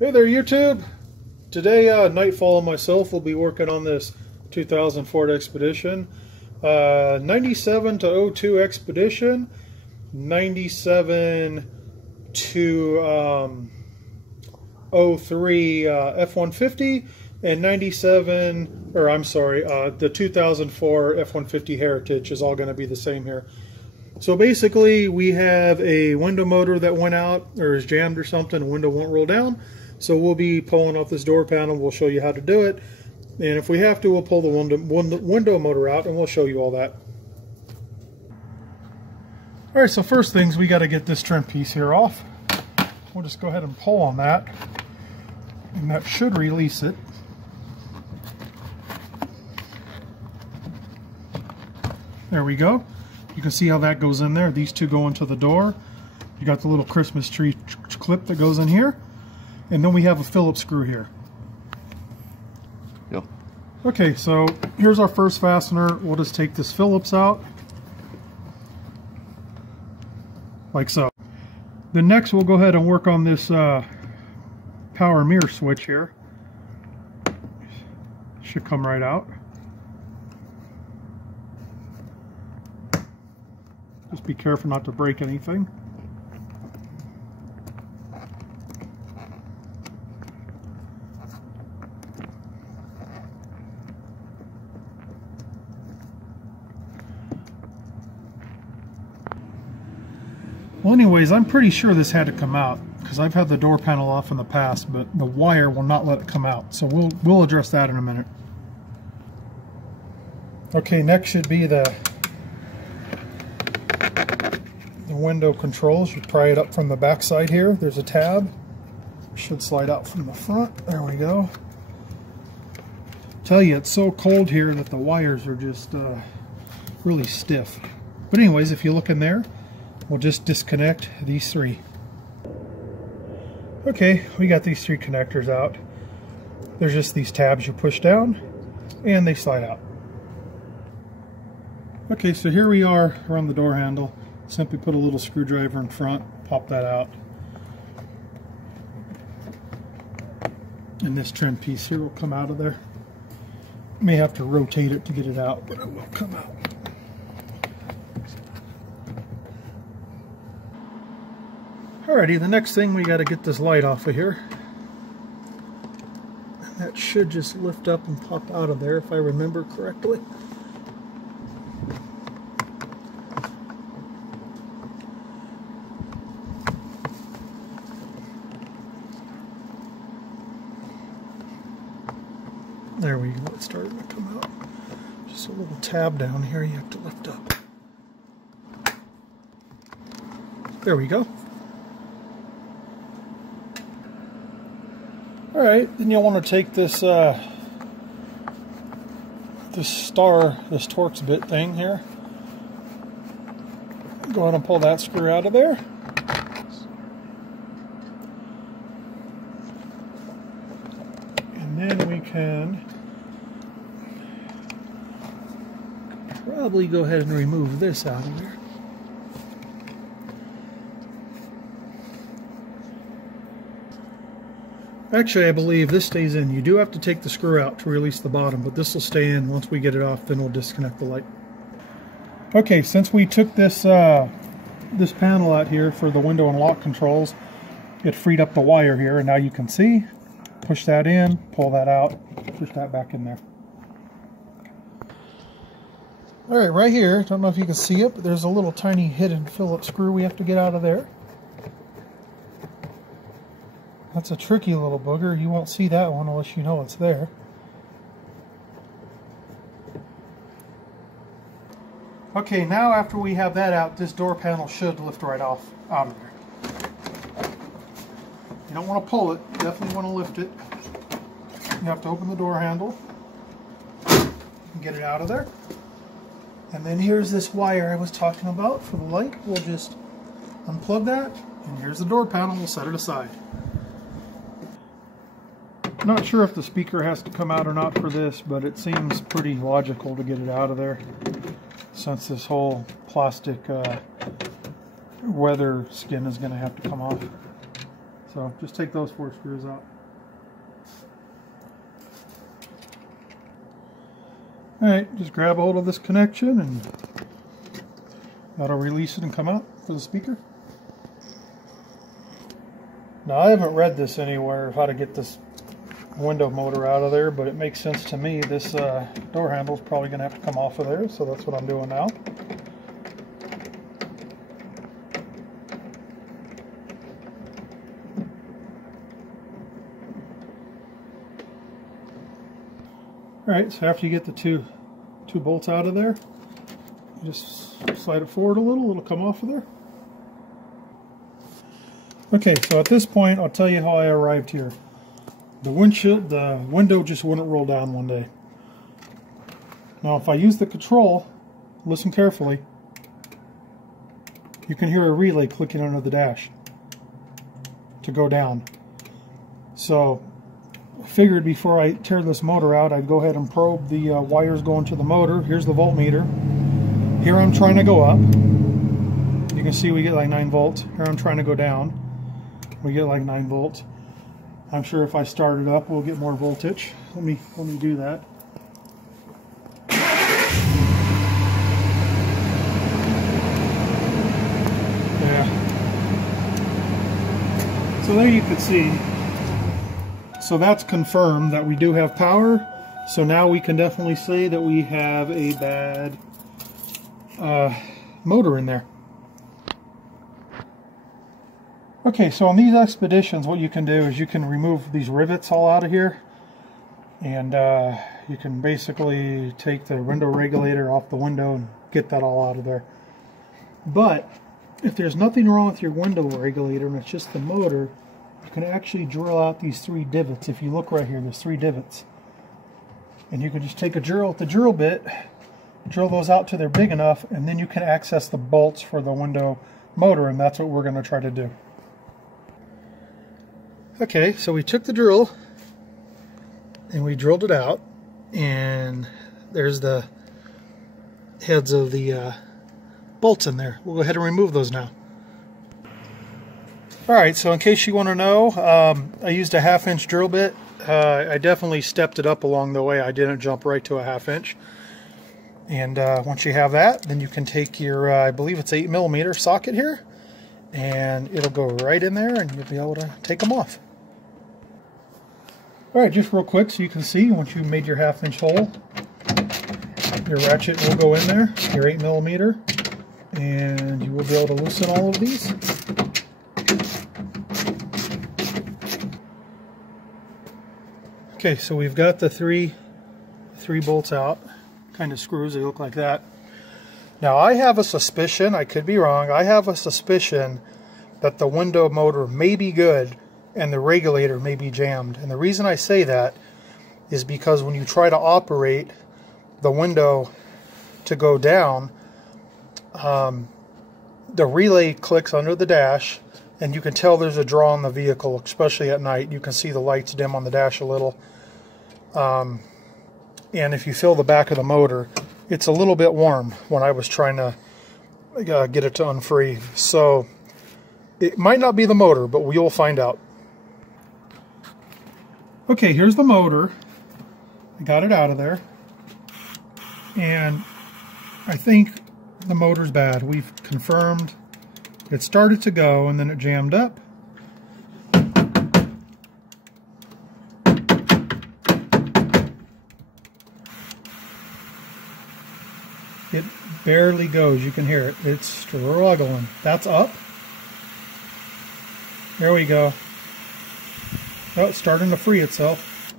Hey there, YouTube. Today, Nightfall and myself will be working on this 2000 Ford Expedition. 97 to 02 Expedition, 97 to 03 F-150, and 97, or I'm sorry, the 2004 F-150 Heritage is all going to be the same here. So basically, we have a window motor that went out or is jammed or something. The window won't roll down. So we'll be pulling off this door panel. We'll show you how to do it. And if we have to, we'll pull the window motor out and we'll show you all that. All right, so first things, we got to get this trim piece here off. We'll just go ahead and pull on that. And that should release it. There we go. You can see how that goes in there. These two go into the door. You got the little Christmas tree clip that goes in here. And then we have a Phillips screw here. Yep. Okay, so here's our first fastener. We'll just take this Phillips out. Like so. Then next we'll go ahead and work on this power mirror switch here. Should come right out. Just be careful not to break anything. Well, anyways, I'm pretty sure this had to come out because I've had the door panel off in the past, but the wire will not let it come out. So we'll address that in a minute. Okay, next should be the window controls. You pry it up from the back side here. There's a tab. Should slide out from the front. There we go. Tell you, it's so cold here that the wires are just really stiff. But anyways, if you look in there, we'll just disconnect these three. Okay, we got these three connectors out. There's just these tabs you push down and they slide out. Okay, so here we are around the door handle. Simply put a little screwdriver in front, pop that out. And this trim piece here will come out of there. May have to rotate it to get it out, but it will come out. Alrighty, the next thing, we got to get this light off of here. And that should just lift up and pop out of there if I remember correctly. There we go, it's starting to come out. Just a little tab down here you have to lift up. There we go. Alright, then you'll want to take this this Torx bit thing here. Go ahead and pull that screw out of there. And then we can probably go ahead and remove this out of here. Actually, I believe this stays in. You do have to take the screw out to release the bottom, but this will stay in. Once we get it off, then we'll disconnect the light. Okay, since we took this this panel out here for the window and lock controls, it freed up the wire here, and now you can see. Push that in, pull that out, push that back in there. Alright, right here, don't know if you can see it, but there's a little tiny hidden Phillips screw we have to get out of there. That's a tricky little booger. You won't see that one unless you know it's there. Okay, now after we have that out, this door panel should lift right off out of there. You don't want to pull it, you definitely want to lift it. You have to open the door handle and get it out of there. And then here's this wire I was talking about for the light. We'll just unplug that, and here's the door panel. We'll set it aside. Not sure if the speaker has to come out or not for this, but it seems pretty logical to get it out of there since this whole plastic weather skin is going to have to come off. So just take those 4 screws out. Alright, just grab a hold of this connection and that'll release it and come out for the speaker. Now I haven't read this anywhere how to get this window motor out of there, but it makes sense to me. This door handle is probably going to have to come off of there, so that's what I'm doing now. Alright, so after you get the two bolts out of there, you just slide it forward a little, it'll come off of there. Okay, so at this point, I'll tell you how I arrived here. The window just wouldn't roll down one day. Now, if I use the control, listen carefully, you can hear a relay clicking under the dash to go down. So, I figured before I tear this motor out, I'd go ahead and probe the wires going to the motor. Here's the voltmeter. Here I'm trying to go up. You can see we get like 9 volts. Here I'm trying to go down. We get like 9 volts. I'm sure if I start it up, we'll get more voltage. Let me do that. Yeah. So there you can see. So that's confirmed that we do have power. So now we can definitely say that we have a bad motor in there. Okay, so on these Expeditions, what you can do is you can remove these rivets all out of here, and you can basically take the window regulator off the window and get that all out of there. But if there's nothing wrong with your window regulator and it's just the motor, you can actually drill out these 3 divots. If you look right here, there's 3 divots. And you can just take a drill with the drill bit, drill those out till they're big enough, and then you can access the bolts for the window motor, and that's what we're going to try to do. Okay, so we took the drill and we drilled it out, and there's the heads of the bolts in there. We'll go ahead and remove those now. Alright, so in case you want to know, I used a 1/2 inch drill bit. I definitely stepped it up along the way. I didn't jump right to a 1/2 inch. And once you have that, then you can take your, I believe it's 8mm socket here, and it'll go right in there and you'll be able to take them off. Alright, just real quick so you can see, once you've made your 1/2 inch hole, your ratchet will go in there, your 8mm, and you will be able to loosen all of these. Okay, so we've got the three bolts out, kind of screws, they look like that. Now I have a suspicion, I could be wrong, I have a suspicion that the window motor may be good and the regulator may be jammed. And the reason I say that is because when you try to operate the window to go down, the relay clicks under the dash, and you can tell there's a draw on the vehicle, especially at night. You can see the lights dim on the dash a little. And if you feel the back of the motor, it's a little bit warm when I was trying to get it to unfree. So it might not be the motor, but we'll find out. Okay, here's the motor. I got it out of there. And I think the motor's bad. We've confirmed it started to go and then it jammed up. It barely goes. You can hear it. It's struggling. That's up. There we go. Oh, it's starting to free itself.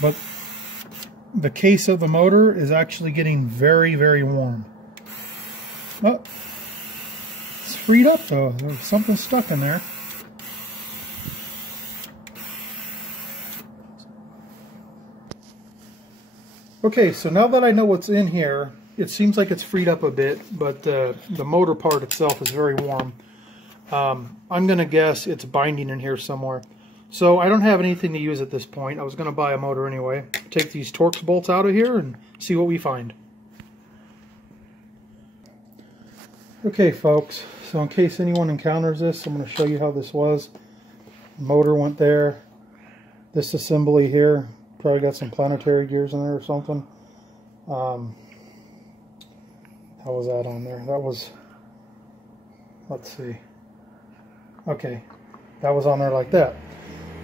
But the case of the motor is actually getting very, very warm. Oh, it's freed up though. There's something stuck in there. Okay, so now that I know what's in here, it seems like it's freed up a bit, but the motor part itself is very warm. I'm going to guess it's binding in here somewhere. So I don't have anything to use at this point. I was going to buy a motor anyway. Take these Torx bolts out of here and see what we find. Okay folks, So in case anyone encounters this, I'm going to show you how this was. Motor went there. This assembly here, probably got some planetary gears in there or something. How was that on there? That was, let's see. Okay, that was on there like that.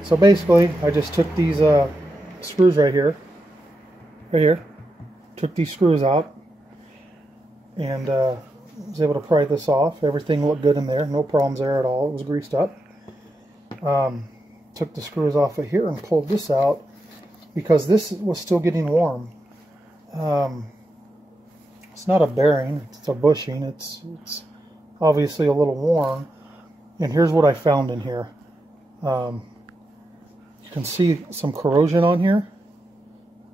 So basically, I just took these screws right here, took these screws out, and was able to pry this off. Everything looked good in there, no problems there at all. It was greased up. Took the screws off of here and pulled this out because this was still getting warm. It's not a bearing, it's a bushing. It's obviously a little worn. And here's what I found in here. You can see some corrosion on here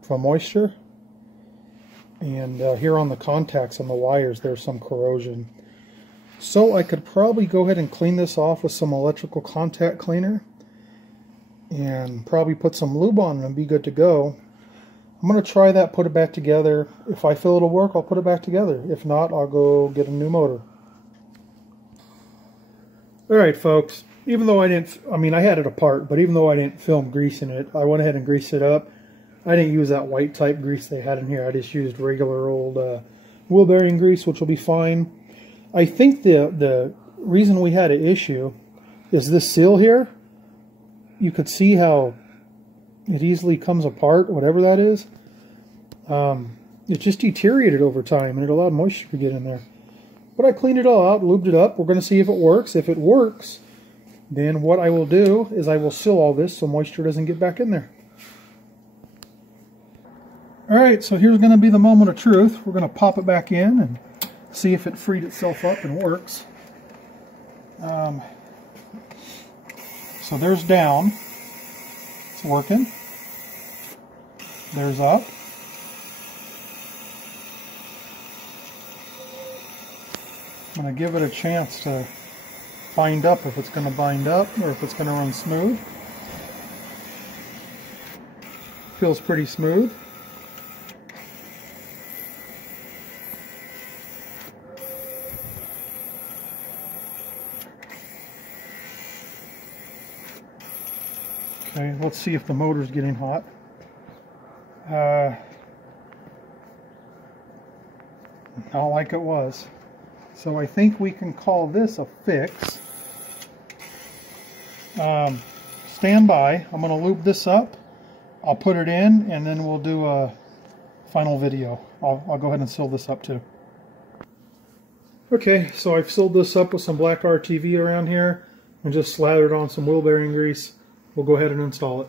from moisture. And here on the contacts on the wires, there's some corrosion. So I could probably go ahead and clean this off with some electrical contact cleaner. And probably put some lube on and be good to go. I'm going to try that, put it back together. If I feel it'll work, I'll put it back together. If not, I'll go get a new motor. Alright folks, even though I had it apart, but even though I didn't film greasing it, I went ahead and greased it up. I didn't use that white type grease they had in here. I just used regular old wheel bearing grease, which will be fine. I think the reason we had an issue is this seal here. You could see how it easily comes apart, whatever that is. It just deteriorated over time, and it allowed moisture to get in there. But I cleaned it all out, lubed it up. We're going to see if it works. If it works, then what I will do is I will seal all this so moisture doesn't get back in there. Alright, so here's going to be the moment of truth. We're going to pop it back in and see if it freed itself up and works. So there's down. It's working. There's up. I'm going to give it a chance to bind up, if it's going to bind up or if it's going to run smooth. Feels pretty smooth. Okay, let's see if the motor's getting hot. Not like it was. So I think we can call this a fix. Stand by. I'm going to lube this up. I'll put it in and then we'll do a final video. I'll go ahead and seal this up too. Okay, so I've sealed this up with some black RTV around here and just slathered on some wheel bearing grease. We'll go ahead and install it.